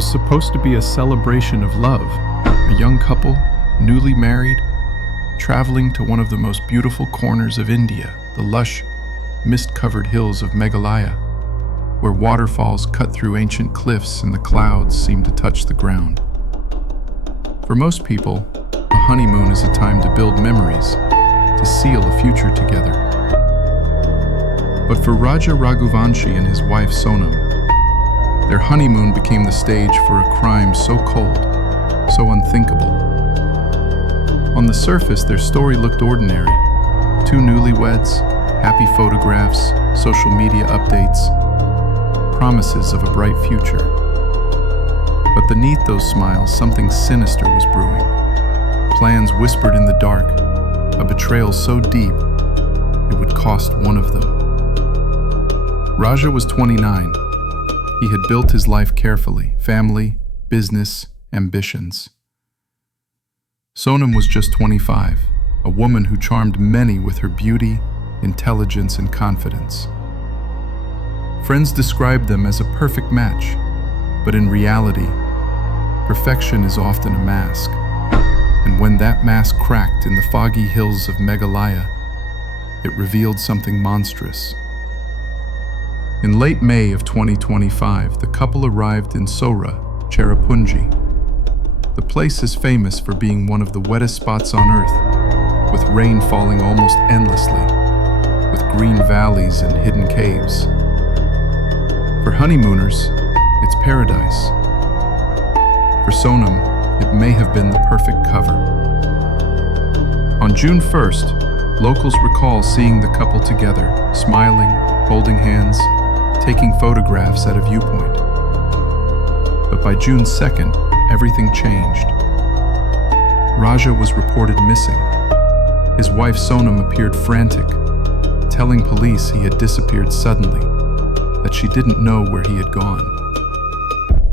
was supposed to be a celebration of love, a young couple, newly married, traveling to one of the most beautiful corners of India, the lush, mist-covered hills of Meghalaya, where waterfalls cut through ancient cliffs and the clouds seem to touch the ground. For most people, a honeymoon is a time to build memories, to seal a future together. But for Raja Raghuvanshi and his wife Sonam, their honeymoon became the stage for a crime so cold, so unthinkable. On the surface, their story looked ordinary. Two newlyweds, happy photographs, social media updates, promises of a bright future. But beneath those smiles, something sinister was brewing. Plans whispered in the dark, a betrayal so deep, it would cost one of them. Raja was 29. He had built his life carefully, family, business, ambitions. Sonam was just 25, a woman who charmed many with her beauty, intelligence, and confidence. Friends described them as a perfect match, but in reality, perfection is often a mask. And when that mask cracked in the foggy hills of Meghalaya, it revealed something monstrous. In late May of 2025, the couple arrived in Sora, Cherrapunji. The place is famous for being one of the wettest spots on Earth, with rain falling almost endlessly, with green valleys and hidden caves. For honeymooners, it's paradise. For Sonam, it may have been the perfect cover. On June 1st, locals recall seeing the couple together, smiling, holding hands, taking photographs at a viewpoint. But by June 2nd, everything changed. Raja was reported missing. His wife Sonam appeared frantic, telling police he had disappeared suddenly, that she didn't know where he had gone.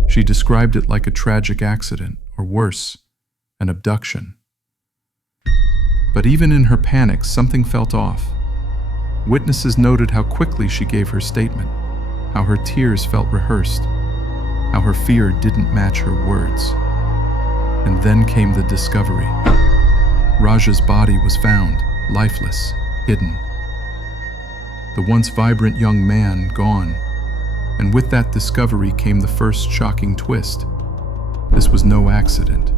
She described it like a tragic accident, or worse, an abduction. But even in her panic, something felt off. Witnesses noted how quickly she gave her statement, how her tears felt rehearsed, how her fear didn't match her words. And then came the discovery. Raja's body was found, lifeless, hidden. The once vibrant young man gone. And with that discovery came the first shocking twist. This was no accident.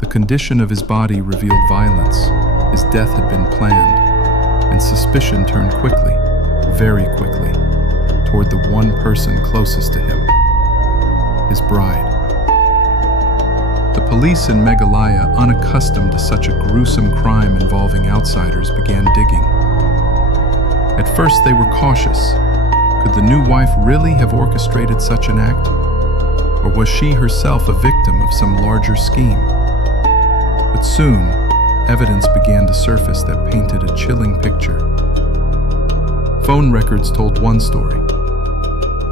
The condition of his body revealed violence. His death had been planned, and suspicion turned quickly, very quickly, toward the one person closest to him, his bride. The police in Meghalaya, unaccustomed to such a gruesome crime involving outsiders, began digging. At first they were cautious. Could the new wife really have orchestrated such an act? Or was she herself a victim of some larger scheme? But soon, evidence began to surface that painted a chilling picture. Phone records told one story.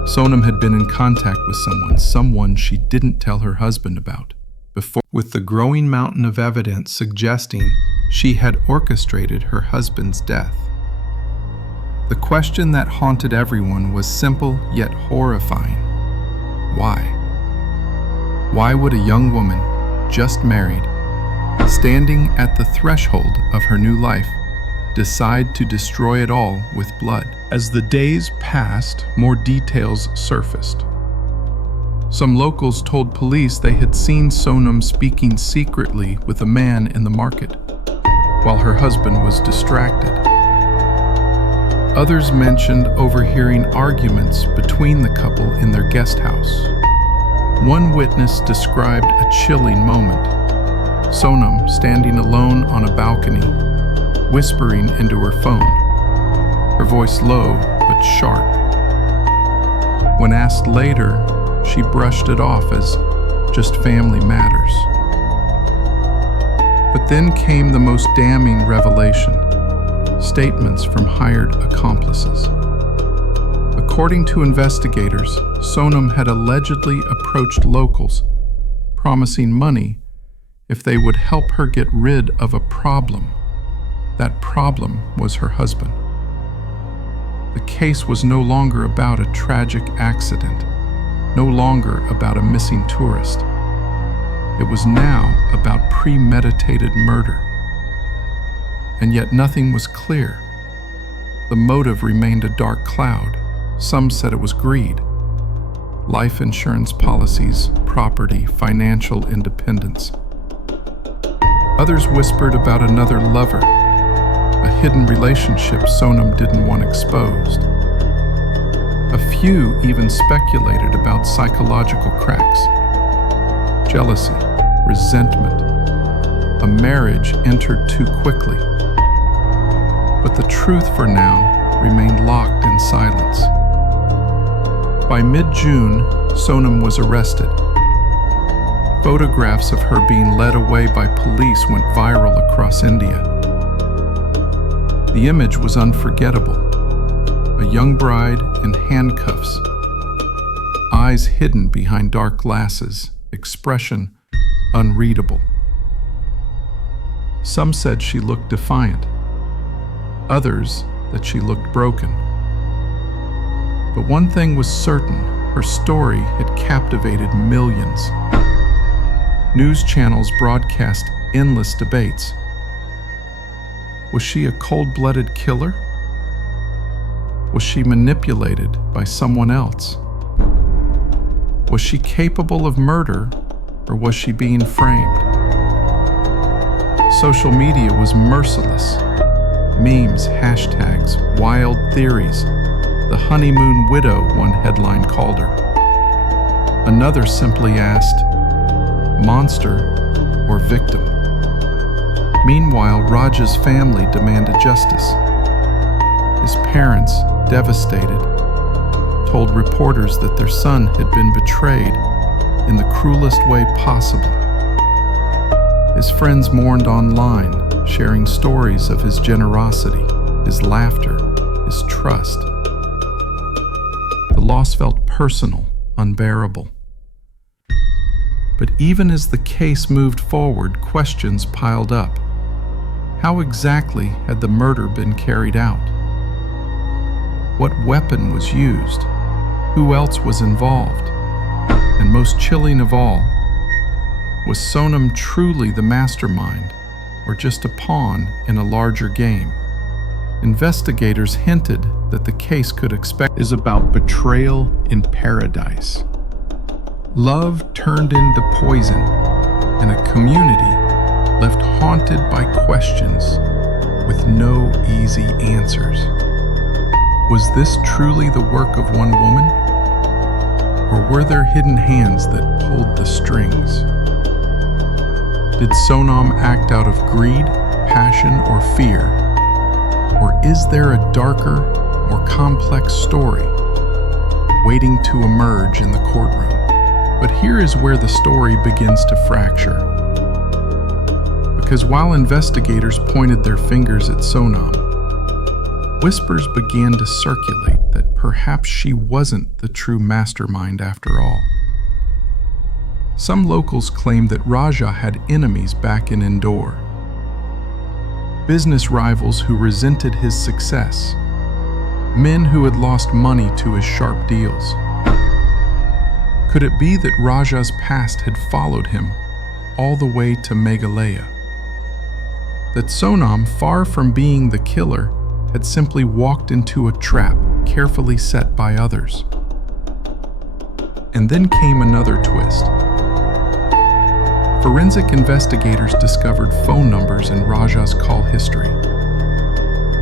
Sonam had been in contact with someone she didn't tell her husband about before, with the growing mountain of evidence suggesting she had orchestrated her husband's death. The question that haunted everyone was simple yet horrifying. Why? Why would a young woman, just married, standing at the threshold of her new life, decide to destroy it all with blood? As the days passed, more details surfaced. Some locals told police they had seen Sonam speaking secretly with a man in the market, while her husband was distracted. Others mentioned overhearing arguments between the couple in their guest house. One witness described a chilling moment. Sonam standing alone on a balcony, whispering into her phone, her voice low but sharp. When asked later, she brushed it off as just family matters. But then came the most damning revelation. Statements from hired accomplices. According to investigators, Sonam had allegedly approached locals, promising money if they would help her get rid of a problem. That problem was her husband. The case was no longer about a tragic accident. no longer about a missing tourist. It was now about premeditated murder. And yet nothing was clear. The motive remained a dark cloud. Some said it was greed. Life insurance policies, property, financial independence. Others whispered about another lover, a hidden relationship Sonam didn't want exposed. A few even speculated about psychological cracks, jealousy, resentment, a marriage entered too quickly. But the truth for now remained locked in silence. By mid-June, Sonam was arrested. Photographs of her being led away by police went viral across India. The image was unforgettable. A young bride in handcuffs, eyes hidden behind dark glasses, expression unreadable. Some said she looked defiant, others that she looked broken. But one thing was certain, her story had captivated millions. News channels broadcast endless debates. Was she a cold-blooded killer? Was she manipulated by someone else? Was she capable of murder, or was she being framed? Social media was merciless. Memes, hashtags, wild theories. The honeymoon widow, one headline called her. Another simply asked, monster or victim? Meanwhile, Raja's family demanded justice. His parents, devastated, told reporters that their son had been betrayed in the cruelest way possible. His friends mourned online, sharing stories of his generosity, his laughter, his trust. The loss felt personal, unbearable. But even as the case moved forward, questions piled up. How exactly had the murder been carried out? What weapon was used? Who else was involved? And most chilling of all, was Sonam truly the mastermind, or just a pawn in a larger game? Investigators hinted that the case could expect is about betrayal in paradise. Love turned into poison, and a community left haunted by questions with no easy answers. Was this truly the work of one woman? Or were there hidden hands that pulled the strings? Did Sonam act out of greed, passion, or fear? Or is there a darker, more complex story waiting to emerge in the courtroom? But here is where the story begins to fracture. Because while investigators pointed their fingers at Sonam, whispers began to circulate that perhaps she wasn't the true mastermind after all. Some locals claimed that Raja had enemies back in Indore, business rivals who resented his success, men who had lost money to his sharp deals. Could it be that Raja's past had followed him all the way to Meghalaya? That Sonam, far from being the killer, had simply walked into a trap carefully set by others? And then came another twist. Forensic investigators discovered phone numbers in Raja's call history.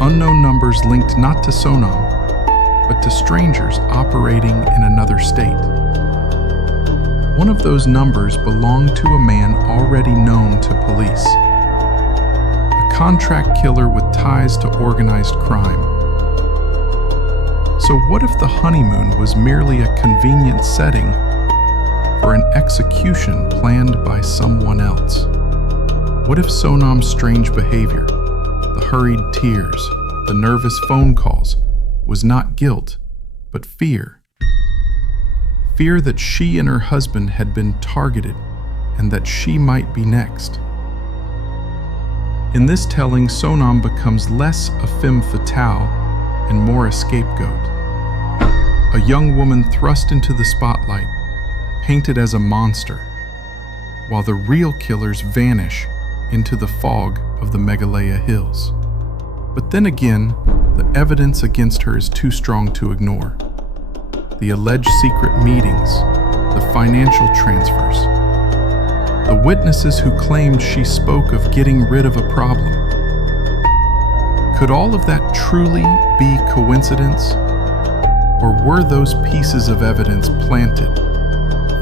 Unknown numbers linked not to Sonam, but to strangers operating in another state. One of those numbers belonged to a man already known to police. A contract killer with ties to organized crime. So what if the honeymoon was merely a convenient setting for an execution planned by someone else? What if Sonam's strange behavior, the hurried tears, the nervous phone calls, was not guilt, but fear? Fear that she and her husband had been targeted and that she might be next. In this telling, Sonam becomes less a femme fatale and more a scapegoat. A young woman thrust into the spotlight, painted as a monster, while the real killers vanish into the fog of the Meghalaya hills. But then again, the evidence against her is too strong to ignore. The alleged secret meetings, the financial transfers, the witnesses who claimed she spoke of getting rid of a problem. Could all of that truly be coincidence? Or were those pieces of evidence planted,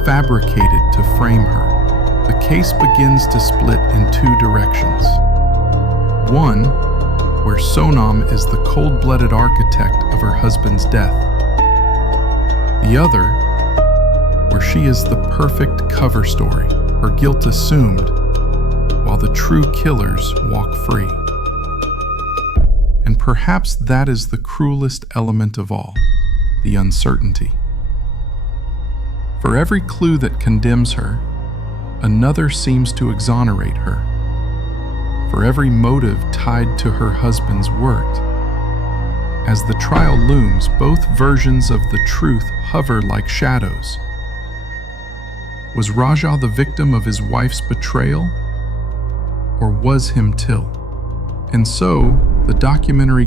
fabricated to frame her? The case begins to split in two directions. One, where Sonam is the cold-blooded architect of her husband's death. The other, where she is the perfect cover story, her guilt assumed, while the true killers walk free. And perhaps that is the cruelest element of all, the uncertainty. For every clue that condemns her, another seems to exonerate her. For every motive tied to her husband's work. As the trial looms, both versions of the truth hover like shadows. Was Raja the victim of his wife's betrayal? Or was him Till? And so, the documentary